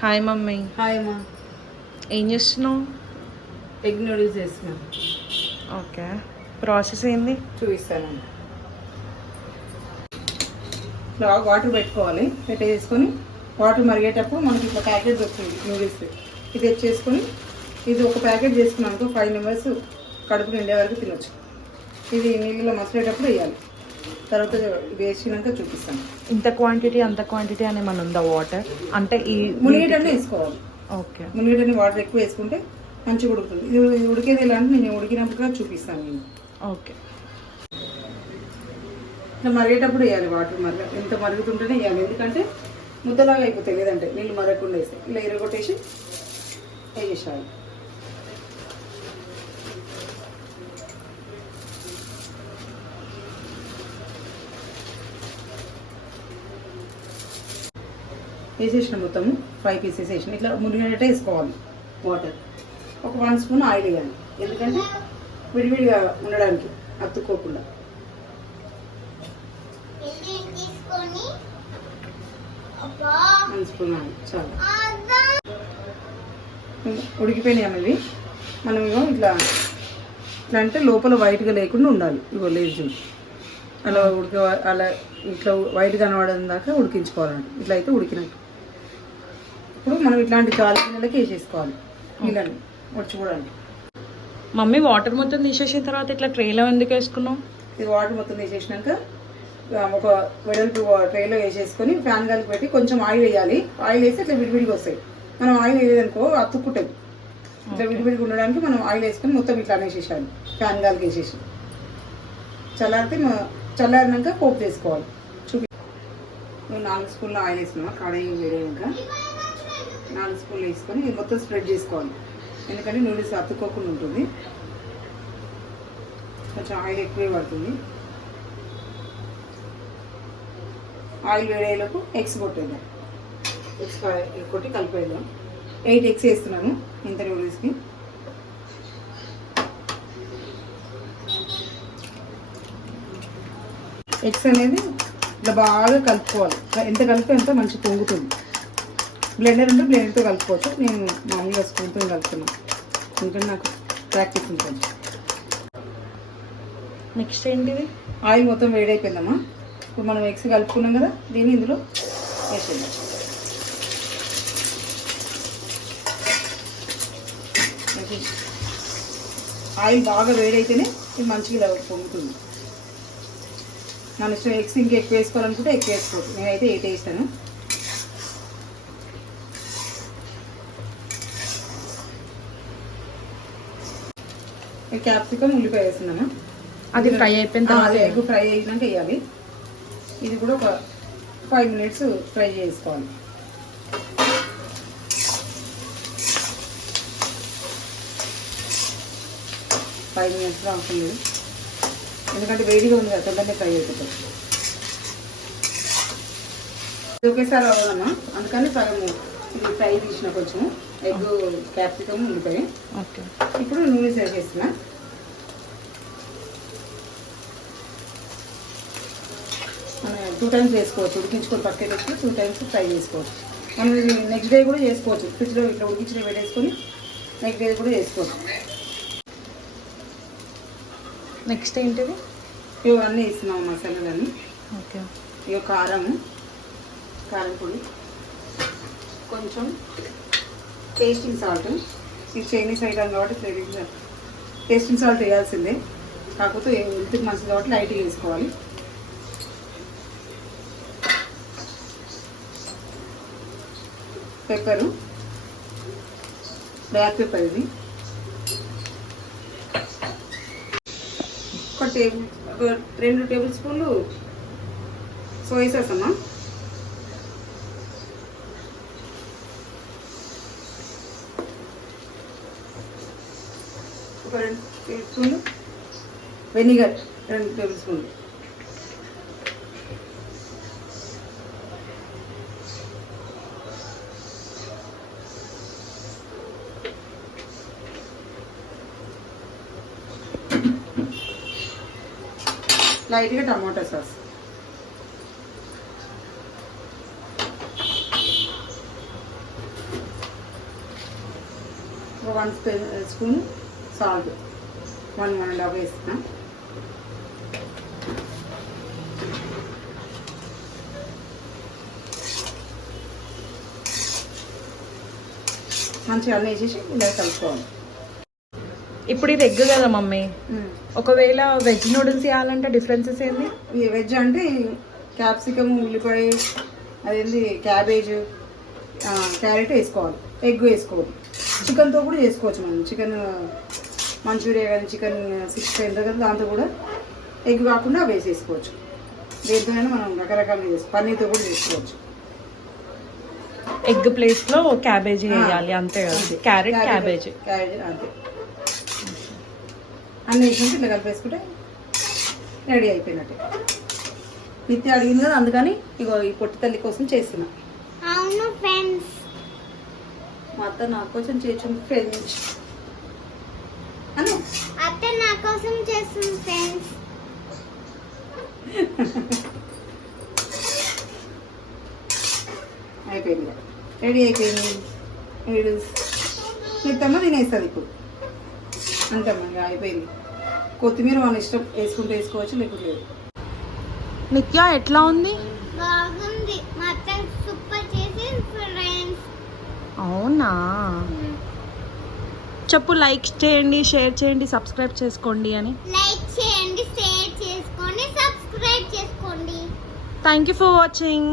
Hi mummy. Hi అమ్మా. ఏం చేస్తున్నావు? ఎగ్ నూడిల్స్ చేస్తున్నాను. ఓకే, ప్రాసెస్ ఏంది చూపిస్తాను. ఇట్లా వాటర్ పెట్టుకోవాలి. పెట్టేసుకొని వాటర్ మరిగేటప్పుడు మనకి ఇట్లా ప్యాకెట్ దొరుకుతుంది నూడిల్స్. ఇది తెచ్చేసుకొని ఇది ఒక ప్యాకెట్ చేసుకున్నాను 5 మెంబర్స్ కడుపు నిండే వరకు తినొచ్చు. ఇది నీళ్ళలో మసిలేటప్పుడు వేయాలి. తర్వాత వేసినాక చూపిస్తాను. ఇంత క్వాంటిటీ అంత క్వాంటిటీ అని మన ఉందా వాటర్? అంటే ఈ మునిగేటన్నీ వేసుకోవాలి. ఓకే, మునిగేటన్ని వాటర్ ఎక్కువ వేసుకుంటే మంచిగా ఉడుకుతుంది. ఇది ఉడికేది ఎలా అంటే నేను ఉడికినప్పుడు చూపిస్తాను నేను. ఓకే, ఇట్లా మరిగేటప్పుడు వేయాలి. వాటర్ ఎంత మరుగుతుంటేనే వేయాలి. ఎందుకంటే ముద్దలాగా అయిపోతాయి. లేదంటే నీళ్ళు మరగకుండా వేస్తే ఇలా ఎరగొట్టేసి వేసేయాలి. వేసేసిన మొత్తము 5 పీసెస్ వేసిన ఇట్లా మునిగేటట్టే వేసుకోవాలి. వాటర్ ఒక 1 స్పూన్ ఆయిల్ వేయాలి. ఎందుకంటే విడివిడిగా ఉండడానికి అతుక్కోకుండా. చాలా ఉడికిపోయినాయి ఇవి. మనం ఇగో ఇట్లా ఇట్లా అంటే లోపల వైట్గా లేకుండా ఉండాలి. ఇగో లేదు అలా అలా ఇట్లా వైట్ కనబడడం దాకా ఉడికించుకోవాలండి. ఇట్లా అయితే ఉడికినట్టు. ఇప్పుడు మనం ఇట్లాంటి చాలు గిన్నెలకి వేసేసుకోవాలి. నీళ్ళని ఉడిచిపోవడానికి. మమ్మీ వాటర్ మొత్తం తీసేసిన తర్వాత ఇట్లా ట్రేలో ఎందుకు వేసుకున్నాం? ఇది వాటర్ మొత్తం తీసేసినాక ఒక వెడల్పు ట్రేలో వేసేసుకొని ఫ్యాన్ గాలికి పెట్టి కొంచెం ఆయిల్ వేయాలి. ఆయిల్ వేస్తే ఇట్లా విడివిడిగా వస్తాయి. మనం ఆయిల్ వేయదనుకో అతుక్కుంటుంది. ఇట్లా విడివిడిగా ఉండడానికి మనం ఆయిల్ వేసుకొని మొత్తం ఇట్లా వేసేసాలి. ఫ్యాన్ గాలికి వేసేసి చల్లారినాక పోపు వేసుకోవాలి. 4 స్పూన్ల ఆయిల్ వేసుకున్నాం. కడాయి వేయడాక 4 స్పూన్లు వేసుకొని ఇది మొత్తం స్ప్రెడ్ చేసుకోవాలి. ఎందుకంటే నూడిల్స్ అతుక్కోకుండా ఉంటుంది. కొంచెం ఆయిల్ ఎక్కువే పడుతుంది. ఆయిల్ వేడేలోపు ఎగ్స్ కొట్టేద్దాం. ఎగ్స్ కొట్టి కలిపేద్దాం. 8 ఎగ్స్ వేస్తున్నాను ఇంత నూడిల్స్కి. ఎగ్స్ అనేది ఇట్లా బాగా కలుపుకోవాలి. ఎంత కలిపి ఎంత మంచి పొంగుతుంది. బ్లెండర్ ఉంటే బ్లెండర్తో కలుపుకోవచ్చు. నేను మామూలుగా స్పూన్తో కలుపుతున్నాను. ఎందుకంటే నాకు ప్రాక్టీస్ ఉంటుంది. నెక్స్ట్ ఏంటిది? ఆయిల్ మొత్తం వేడైపోయిందమ్మా. ఇప్పుడు మనం ఎగ్స్ కలుపుకున్నాం కదా, దీన్ని ఇందులో వేసేద్దాం. ఆయిల్ బాగా వేడైతేనే ఇది మంచిగా ఇలా పొంగుతుంది. మన ఇష్టం. ఎగ్స్ ఇంకా ఎక్కువ వేసుకోవాలనుకుంటే ఎక్కువ వేసుకోవచ్చు. నేనైతే 8 వేసాను. క్యాప్సికమ్ ఉల్లిపాయ వేస్తున్నాను. అది ఫ్రై అయిపోయిన తర్వాత ఎగ్ ఫ్రై అయినాక వేయాలి. ఇది కూడా ఒక 5 మినిట్స్ ఫ్రై చేసుకోవాలి. ఫైవ్ మినిట్స్లో అవసరం లేదు. ఎందుకంటే వేడిగా ఉంది కదా, తొందరనే ఫ్రై అయిపోతుంది. ఒకేసారి అవ్వాలమ్మా. అందుకని సగం ఇది ఫ్రై తీసిన కొంచెం ఎగ్ క్యాప్సికమ్ ఉల్లిపాయ. ఓకే, ఇప్పుడు నూడిల్స్ వేసేస్తున్నా. మనం 2 టైమ్స్ వేసుకోవచ్చు. ఉడికించుకొని పక్కన పెట్టుకుని 2 టైమ్స్ ఫ్రై చేసుకోవచ్చు. మనం ఇది నెక్స్ట్ డే కూడా చేసుకోవచ్చు. ఫ్రిడ్జ్లో ఇట్లా ఉడికించిన పెట్టేసుకొని నెక్స్ట్ డే కూడా చేసుకోవచ్చు. నెక్స్ట్ ఏంటిది? ఇవన్నీ వేస్తున్నాం మసాలాలన్నీ. ఓకే, ఇక కారం పొడి, కొంచెం టేస్టింగ్ సాల్ట్. ఇది చైనీస్ ఐటమ్ కాబట్టి టేస్టింగ్ సాల్ట్ వేయాల్సిందే. కాకపోతే హెల్త్కి మంచిది కాబట్టి లైట్గా వేసుకోవాలి. Pepper, black pepper. ఇది ఒక 2 టేబుల్ స్పూన్లు సోయా సాస్ అమ్మా. ఒక 2 టేబుల్ స్పూన్లు వెనిగర్, 2 టేబుల్ స్పూన్లు. లైట్గా టమాటా సాస్. 1 స్పూన్ సాల్ట్ 1.5 వేస్తున్నా. మంచిగా అన్నీ వేసేసి ఇలా కలుపుకోవాలి. ఇప్పుడు ఇది ఎగ్ కదా మమ్మీ, ఒకవేళ వెజ్ నూడిల్స్ చేయాలంటే డిఫరెన్సెస్ ఏంది? ఈ వెజ్ అంటే క్యాప్సికమ్, ఉల్లిపాయ, అదేంటి క్యాబేజ్, క్యారెట్ వేసుకోవాలి, ఎగ్ వేసుకోవాలి. చికెన్తో కూడా చేసుకోవచ్చు మనం. చికెన్ మంచూరియా కానీ చికెన్ 65 ఉంటుంది కదా, దాంతో కూడా ఎగ్ కాకుండా అవి వేసేసుకోవచ్చు. దేంతోనైనా మనం రకరకాలుగా చేసుకోవచ్చు. పన్నీర్తో కూడా చేసుకోవచ్చు. ఎగ్ ప్లేస్ లో క్యాబేజీ వేయాలి అంతే కదా, క్యారెట్ క్యాబేజీ అంతే. అన్నీ వేసుకుంటే ఇట్లా కలిపేసుకుంటే రెడీ అయిపోయినట్టే. నిత్య అడిగింది కదా, అందుకని ఇగో ఈ పొట్టి తల్లి కోసం చేస్తున్నా. అవును ఫ్రెండ్స్, మా అత్త నా కోసం చేసింది ఫ్రెండ్స్ అను. అత్త నా కోసం చేస్తుంది ఫ్రెండ్స్. అయిపోయింది, రెడీ అయిపోయింది నూడిల్స్. నిత్తమ్మ తినేస్తుంది ఇప్పుడు. అంతమ్మా ఇక అయిపోయింది. కొత్తిమీర మన ఇష్టం, వేసుకుంటే వేసుకోవచ్చు, లేకపోతే లేదు. నిత్య ఎట్లా ఉంది? బాగుంది, మా అత్త సూపర్ చేసింది ఫ్రెండ్స్. అవునా? చెప్పు, లైక్ చేయండి, షేర్ చేయండి, సబ్స్క్రైబ్ చేసుకోండి అని. లైక్ చేయండి, షేర్ చేసుకోండి, సబ్స్క్రైబ్ చేసుకోండి. Thank you for watching.